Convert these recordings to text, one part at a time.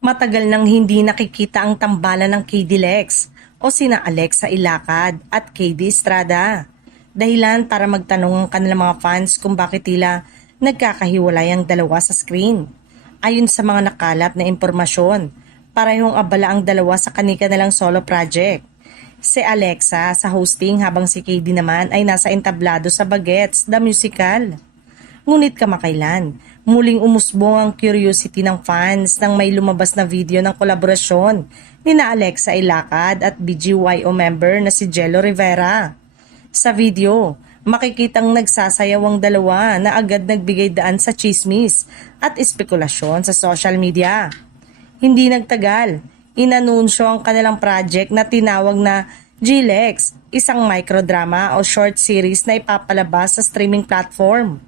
Matagal nang hindi nakikita ang tambalan ng KD Lex o sina Alexa Ilacad at KD Estrada. Dahilan para magtanong ang kanilang mga fans kung bakit tila nagkakahiwalay ang dalawa sa screen. Ayon sa mga nakalap na impormasyon, parehong abala ang dalawa sa kani-kanilang solo project. Si Alexa sa hosting habang si KD naman ay nasa entablado sa Bagets, the musical. Ngunit kamakailan, muling umusbong ang curiosity ng fans nang may lumabas na video ng kolaborasyon ni na Alexa Ilacad at BGYO member na si Jello Rivera. Sa video, makikitang nagsasayaw ang dalawa na agad nagbigay daan sa chismis at espekulasyon sa social media. Hindi nagtagal, inanunsyo ang kanilang project na tinawag na G-Lex, isang microdrama o short series na ipapalabas sa streaming platform.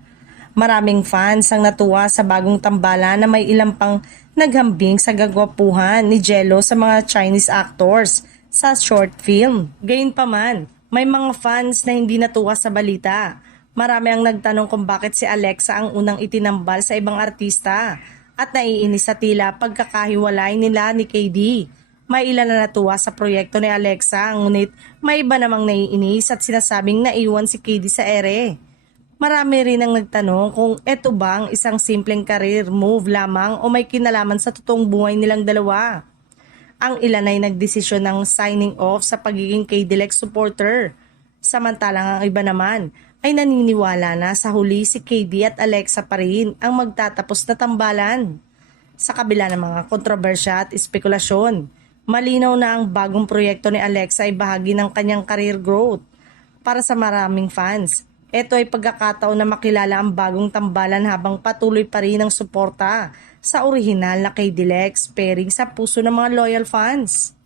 Maraming fans ang natuwa sa bagong tambalan na may ilang pang naghambing sa gagwapuhan ni Jello sa mga Chinese actors sa short film. Gayunpaman, may mga fans na hindi natuwa sa balita. Marami ang nagtanong kung bakit si Alexa ang unang itinambal sa ibang artista at naiinis sa tila pagkakahiwalay nila ni KD. May ilan na natuwa sa proyekto ni Alexa, ngunit may iba namang naiinis at sinasabing naiwan si KD sa ere. Marami rin ang nagtanong kung eto bang isang simpleng career move lamang o may kinalaman sa totoong buhay nilang dalawa. Ang ilan ay nagdesisyon ng signing off sa pagiging KD-Lex supporter. Samantalang ang iba naman ay naniniwala na sa huli si KD at Alexa pa rin ang magtatapos na tambalan. Sa kabila ng mga kontrobersya at espekulasyon, malinaw na ang bagong proyekto ni Alexa ay bahagi ng kanyang career growth. Para sa maraming fans, ito ay pagkakataon na makilala ang bagong tambalan habang patuloy pa rin ang suporta sa orihinal na KD Lex pairing sa puso ng mga loyal fans.